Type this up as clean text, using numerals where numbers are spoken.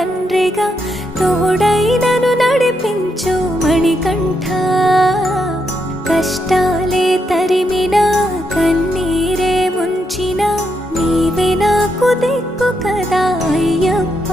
తండ్రిగా తోడై నన్ను నడిపించు మణికంఠ. కష్టాలే తరిమినా కన్నీరే ముంచిన నీవే నాకు దిక్కు కదా అయ్యప్ప.